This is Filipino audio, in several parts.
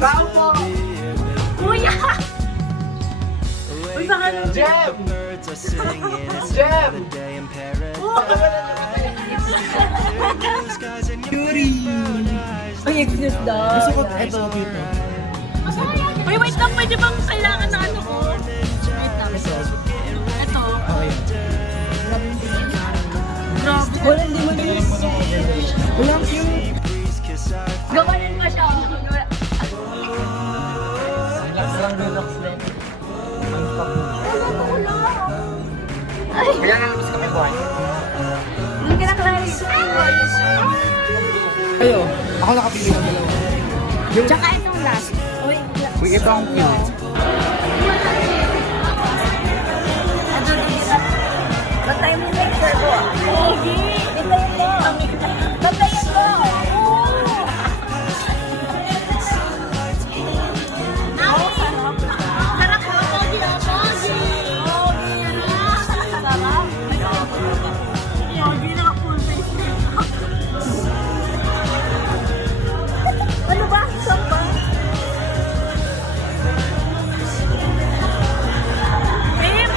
Tao po! Kuya! Uy, baka nang Jam! Jam! Yuri! Ay, excuse daw. Gusto ko ito dito. Uy, wait lang. Pwede bang kailangan na ano ko? Wait lang. Ito. Okay. Grabe. Wala, hindi mo yun. Walang cute. Gawanin mo siya. Relax lang, relax lang. Ang pag Ay, Kaya nalabas kami buhay. hindi ka na Clarice. Kayo, ako nakapili ng dalawa. Tsaka itong last. Uy, Uy, ito ang cute. ano dito? Batayin mo yung picture ko. Pogi! Batayin mo! Batayin mo! Sarap mo, Pogi! Pogi! Sarap! Pogi, naka-full face makeup. Ano ba? Saan ba? Babe!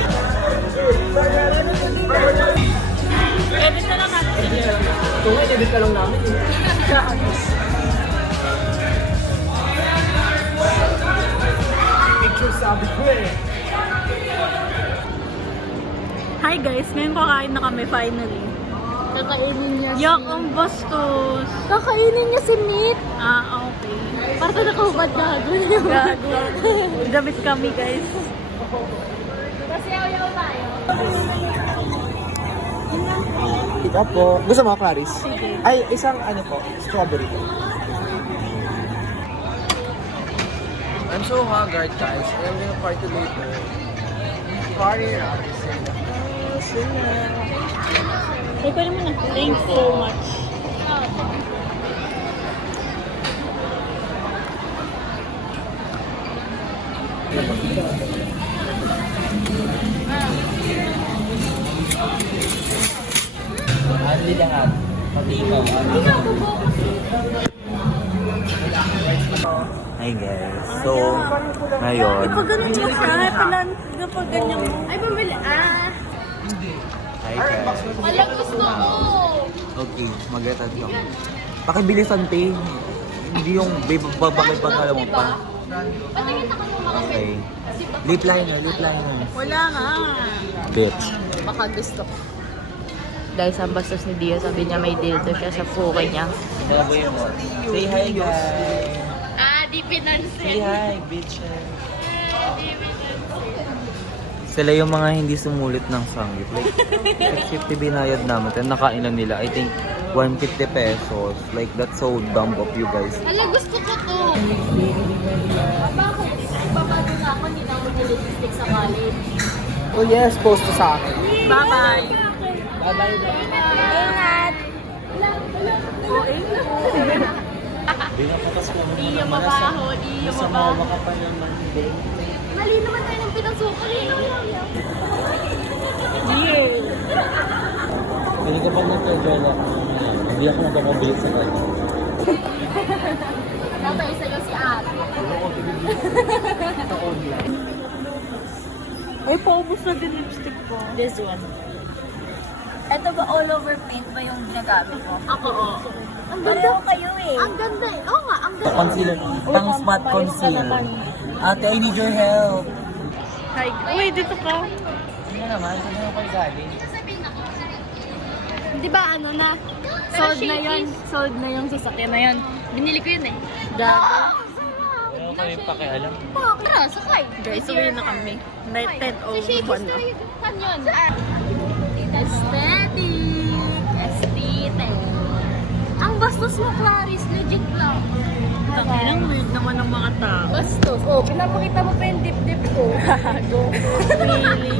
Edit na lang natin. Ito nga, inedit ka lang namin. Picture sabi ko eh. Hi guys, ngayon kakain na kami finally. Kakainin niya Yak, ang bastos. Kakainin niya si Meat. Ah, okay. Parang nakahubad na Gago. Damit kami guys. Kasi yaw-yaw tayo. Ito po. Gusto mo, Clarice? Sige. Ay, isang ano po, strawberry po. I'm so hungry, guys. I'm gonna party later. Party Ay, pwede mo na. Thanks so much. Hindi lang pati ikaw. Hi guys. So, ngayon. Pag ganun mo siya, pag ganyan mo. Ay, bumili. Hi guys. Wala gusto ko. Okay, mag-retad ka. Pakibilisan, te. Hindi yung bakit pag alam mo pa. Patingin ako ng mga Okay. Lip liner, lip liner. Wala nga. Bitch. Baka gusto ko. Dahil sa bastos ni Dio, sabi niya may dildo siya sa puke niya. Say hi guys. Di pinansin. Say hi, bitches. Sila yung mga hindi sumulit ng sanggip. Like, 650 binayad namin. Then nakainan nila, I think, 150 pesos. Like, that's so dumb of you guys. Ala, gusto ko to. Bakit? Babado na ako, hindi na ako nilipstick sa college. Oh yes, post to sa akin. Bye-bye. Bye-bye. Ingat! Oh, eh. Binapatas ko naman. Iyo mabaho, iyo mabaho. ka pa naman. Mali naman tayo ng pinasukan. Yeah. Hindi ka pa nagkajala. Hindi ako nagkakabilit sa kanya. Natay sa'yo si ate. Ay, paubos na din lipstick ko. This one. Ito ba all over paint ba yung ginagamit mo? Ako, oo. Ang ganda kayo eh. Ang ganda eh. Oo nga, ang ganda. Concealer. Pang spot concealer. Ate, I need your help. Hi. Uy, dito ka. Ano naman? Saan naman kayo galing? Di ba ano na? Sold na yun. Sold na yung sasakyan na yun. Binili ko yun eh. Gago. Ano kami pakialam? Oh, tara, sakay. Guys, uwi na kami. Night 10:01 na. Saan yun? Aesthetic. Aesthetic. Ang bastos mo, Clarice. Legit lang. Ilang weird naman ng mga tao. Bastos. Oh, pinapakita mo pa yung dip-dip ko. Gago. Really?